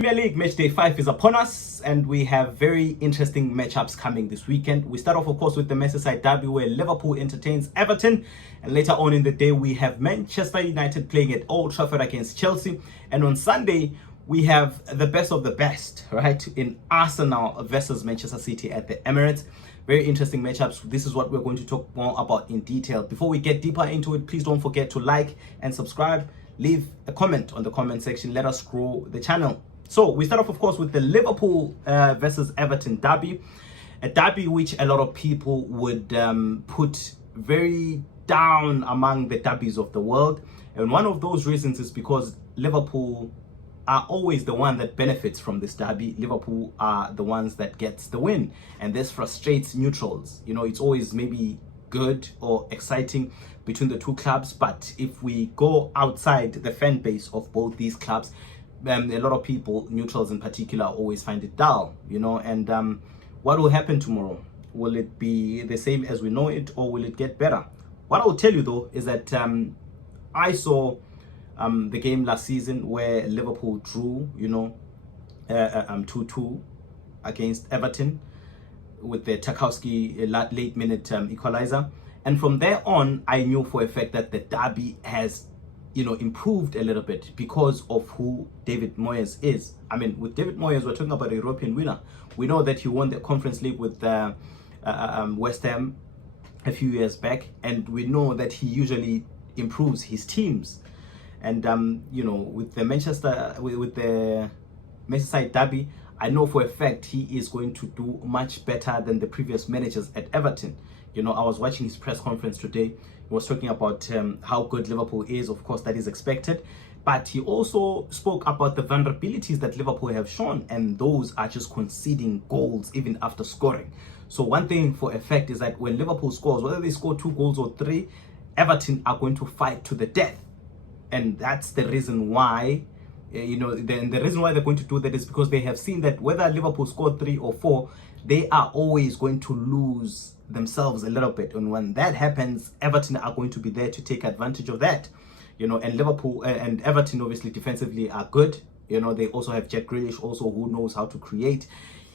Premier League match day 5 is upon us, and we have very interesting matchups coming this weekend. We start off, of course, with the Merseyside derby where Liverpool entertains Everton, and later on in the day we have Manchester United playing at Old Trafford against Chelsea, and on Sunday we have the best of the best, right, in Arsenal versus Manchester City at the Emirates. Very interesting matchups. This is what we're going to talk more about in detail. Before we get deeper into it, please don't forget to like and subscribe. Leave a comment on the comment section. Let us grow the channel. So we start off, of course, with the Liverpool versus Everton derby, a derby which a lot of people would put very down among the derbies of the world. And one of those reasons is because Liverpool are always the one that benefits from this derby. Liverpool are the ones that gets the win, and this frustrates neutrals. You know, it's always maybe good or exciting between the two clubs, but if we go outside the fan base of both these clubs, a lot of people, neutrals in particular, always find it dull, you know. And what will happen tomorrow? Will it be the same as we know it, or will it get better? What I will tell you though is that I saw the game last season where Liverpool drew, you know, 2-2 against Everton with the Tarkowski late minute equalizer, and from there on I knew for a fact that the derby has, you know, improved a little bit because of who David Moyes is. I mean, with David Moyes, we're talking about a European winner. We know that he won the Conference League with West Ham a few years back, and we know that he usually improves his teams. And you know, with the Merseyside derby, I know for a fact he is going to do much better than the previous managers at Everton. You know, I was watching his press conference today. He was talking about how good Liverpool is. Of course, that is expected. But he also spoke about the vulnerabilities that Liverpool have shown, and those are just conceding goals even after scoring. So one thing for a fact is that when Liverpool scores, whether they score 2 goals or 3, Everton are going to fight to the death. And that's the reason why, you know, the reason why they're going to do that is because they have seen that whether Liverpool score 3 or 4, they are always going to lose themselves a little bit. And when that happens, Everton are going to be there to take advantage of that. You know, and Liverpool and Everton obviously defensively are good. You know, they also have Jack Grealish also, who knows how to create.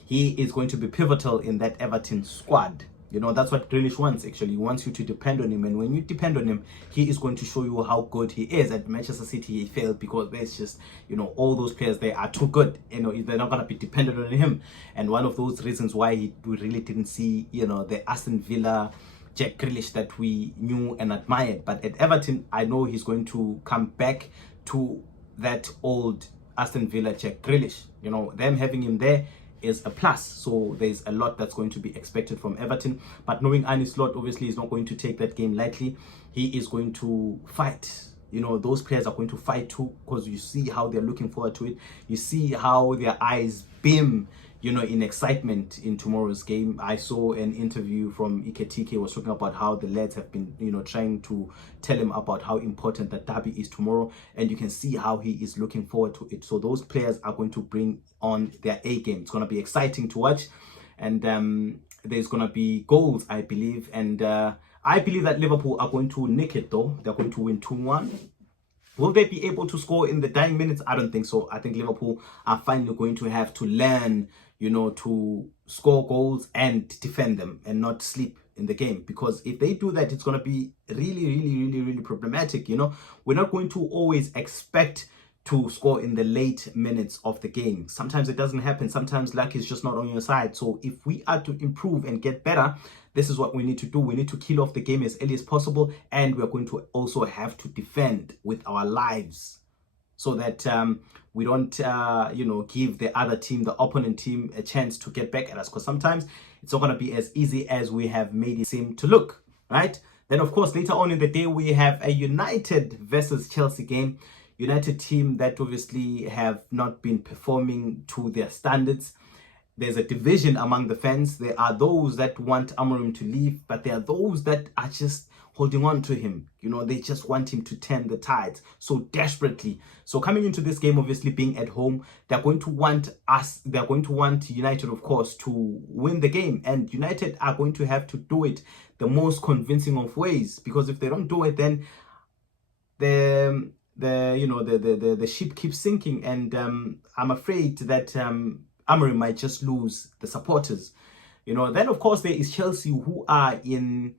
He is going to be pivotal in that Everton squad. You know, that's what Grealish wants, actually. He wants you to depend on him. And when you depend on him, he is going to show you how good he is. At Manchester City, he failed because there's just, you know, all those players, they are too good. You know, they're not going to be dependent on him. And one of those reasons why we really didn't see, you know, the Aston Villa Jack Grealish that we knew and admired. But at Everton, I know he's going to come back to that old Aston Villa Jack Grealish. You know, them having him there is a plus. So there's a lot that's going to be expected from Everton, but knowing Arne Slot obviously is not going to take that game lightly. He is going to fight. You know, those players are going to fight too, because you see how they're looking forward to it. You see how their eyes beam, you know, in excitement in tomorrow's game. I saw an interview from Iketike, was talking about how the lads have been, you know, trying to tell him about how important that derby is tomorrow, and you can see how he is looking forward to it. So those players are going to bring on their A game. It's going to be exciting to watch, and there's going to be goals, I believe, and I believe that Liverpool are going to nick it though. They're going to win 2-1. Will they be able to score in the dying minutes? I don't think so. I think Liverpool are finally going to have to learn, you know, to score goals and defend them and not sleep in the game. Because if they do that, it's going to be really problematic. You know, we're not going to always expect to score in the late minutes of the game. Sometimes it doesn't happen. Sometimes luck is just not on your side. So if we are to improve and get better, this is what we need to do. We need to kill off the game as early as possible, and we're going to also have to defend with our lives so that we don't, you know, give the other team, the opponent team, a chance to get back at us, because sometimes it's not going to be as easy as we have made it seem to look, right? Then, of course, later on in the day, we have a United versus Chelsea game. United team that obviously have not been performing to their standards. There's a division among the fans. There are those that want Amorim to leave, but there are those that are just holding on to him. You know, they just want him to turn the tides so desperately. So coming into this game, obviously being at home, they're going to want United, of course, to win the game. And United are going to have to do it the most convincing of ways, because if they don't do it, then the ship keeps sinking, and I'm afraid that Amorim might just lose the supporters. Then of course there is Chelsea, who are in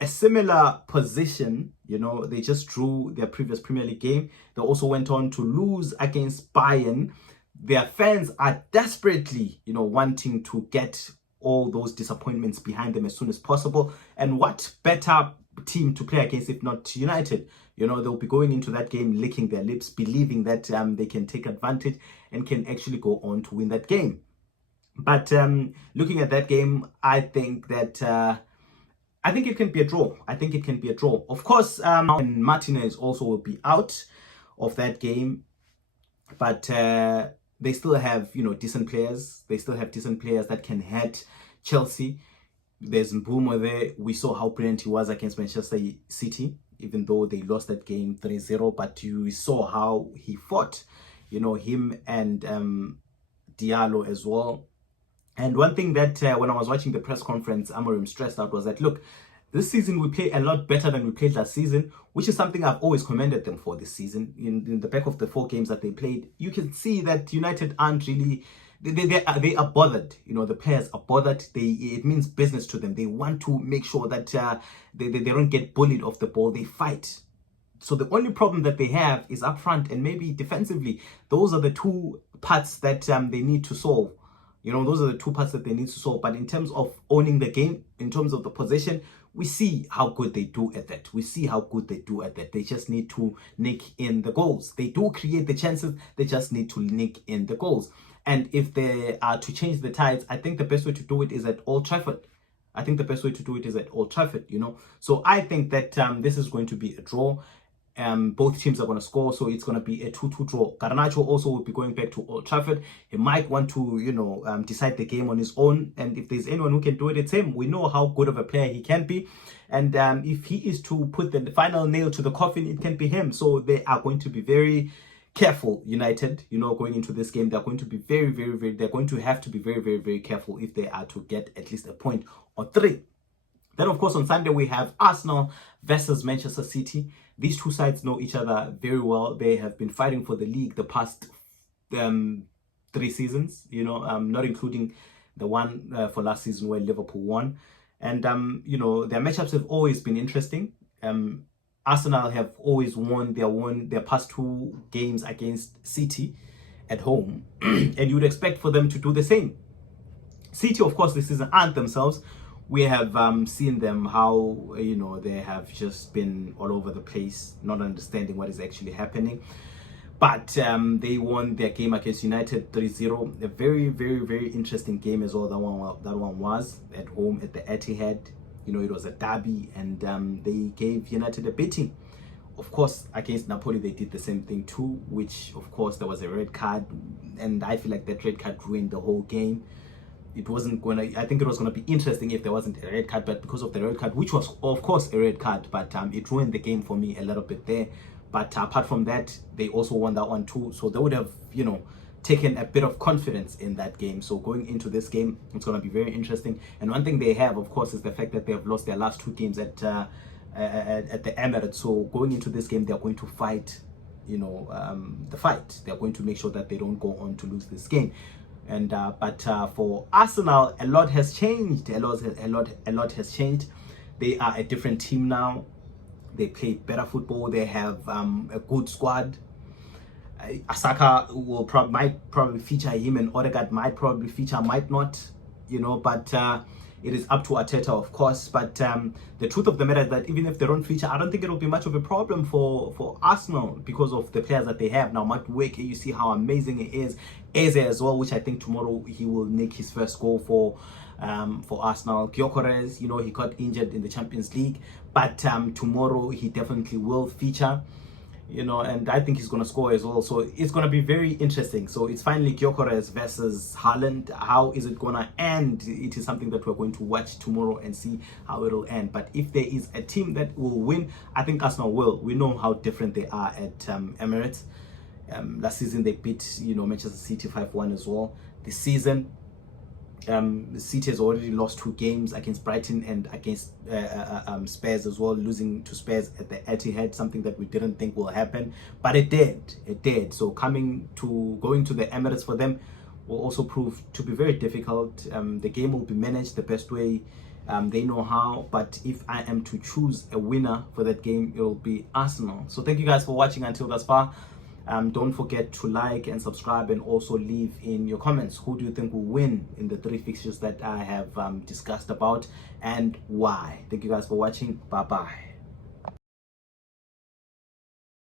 a similar position. They just drew their previous Premier League game. They also went on to lose against Bayern. Their fans are desperately, wanting to get all those disappointments behind them as soon as possible. And what better team to play against if not United? They'll be going into that game licking their lips, believing that they can take advantage and can actually go on to win that game. But looking at that game, I think that I think it can be a draw. I think it can be a draw. Of course, and Martinez also will be out of that game, but they still have, decent players. They still have decent players that can hit Chelsea. There's Mbeumo there. We saw how brilliant he was against Manchester City, even though they lost that game 3-0. But you saw how he fought, him and Diallo as well. And one thing that when I was watching the press conference, Amorim stressed out was that, look, this season we play a lot better than we played last season, which is something I've always commended them for this season. In the back of the 4 games that they played, you can see that United aren't really, they are bothered. The players are bothered. It means business to them. They want to make sure that they don't get bullied off the ball. They fight. So the only problem that they have is up front and maybe defensively. Those are the 2 parts that they need to solve. Those are the 2 parts that they need to solve. But in terms of owning the game, in terms of the possession, we see how good they do at that. We see how good they do at that. They just need to nick in the goals. They do create the chances. They just need to nick in the goals. And if they are to change the tides, I think the best way to do it is at Old Trafford. So I think that this is going to be a draw. Both teams are going to score, so it's going to be a 2-2 draw. Garnacho also will be going back to Old Trafford. He might want to, decide the game on his own. And if there's anyone who can do it, it's him. We know how good of a player he can be. And if he is to put the final nail to the coffin, it can be him. So they are going to be very careful, United, going into this game. They're going to be they're going to have to be very, very, very careful if they are to get at least a point or 3. Then, of course, on Sunday, we have Arsenal versus Manchester City. These 2 sides know each other very well. They have been fighting for the league the past 3 seasons, not including the one for last season where Liverpool won. And, their matchups have always been interesting. Arsenal have always won their past 2 games against City at home. And you would expect for them to do the same. City, of course, this season aren't themselves. We have seen them how, they have just been all over the place, not understanding what is actually happening. But they won their game against United 3-0. A very, very, very interesting game as well. That one was at home at the Etihad. It was a derby, and they gave United a beating. Of course, against Napoli, they did the same thing too, which, of course, there was a red card. And I feel like that red card ruined the whole game. I think it was going to be interesting if there wasn't a red card, but because of the red card, which was of course a red card, but it ruined the game for me a little bit there. But apart from that, they also won that one too. So they would have, taken a bit of confidence in that game. So going into this game, it's going to be very interesting. And one thing they have, of course, is the fact that they have lost their last 2 games at the Emirates. So going into this game, they're going to fight, the fight. They're going to make sure that they don't go on to lose this game. And but for Arsenal, a lot has changed. A lot has changed. They are a different team now. They play better football. They have a good squad. Asaka might probably feature him, and Odegaard might probably feature, might not. But it is up to Arteta, of course. But the truth of the matter is that even if they don't feature, I don't think it'll be much of a problem for Arsenal because of the players that they have now. Madueke, you see how amazing he is. Eze as well, which I think tomorrow he will make his first goal for Arsenal. Gyökeres, he got injured in the Champions League, but tomorrow he definitely will feature. And I think he's going to score as well. So it's going to be very interesting. So it's finally Gyökeres versus Haaland. How is it going to end? It is something that we're going to watch tomorrow and see how it'll end. But if there is a team that will win, I think Arsenal will. We know how different they are at Emirates. Last season they beat Manchester City 5-1 as well. This season City has already lost 2 games against Brighton and against Spurs as well, losing to Spurs at the Etihad, something that we didn't think will happen, but it did. So going to the Emirates for them will also prove to be very difficult. The game will be managed the best way they know how, but if I am to choose a winner for that game, it will be Arsenal. So thank you guys for watching until thus far. Don't forget to like and subscribe, and also leave in your comments who do you think will win in the 3 fixtures that I have discussed about, and why. Thank you guys for watching. Bye bye.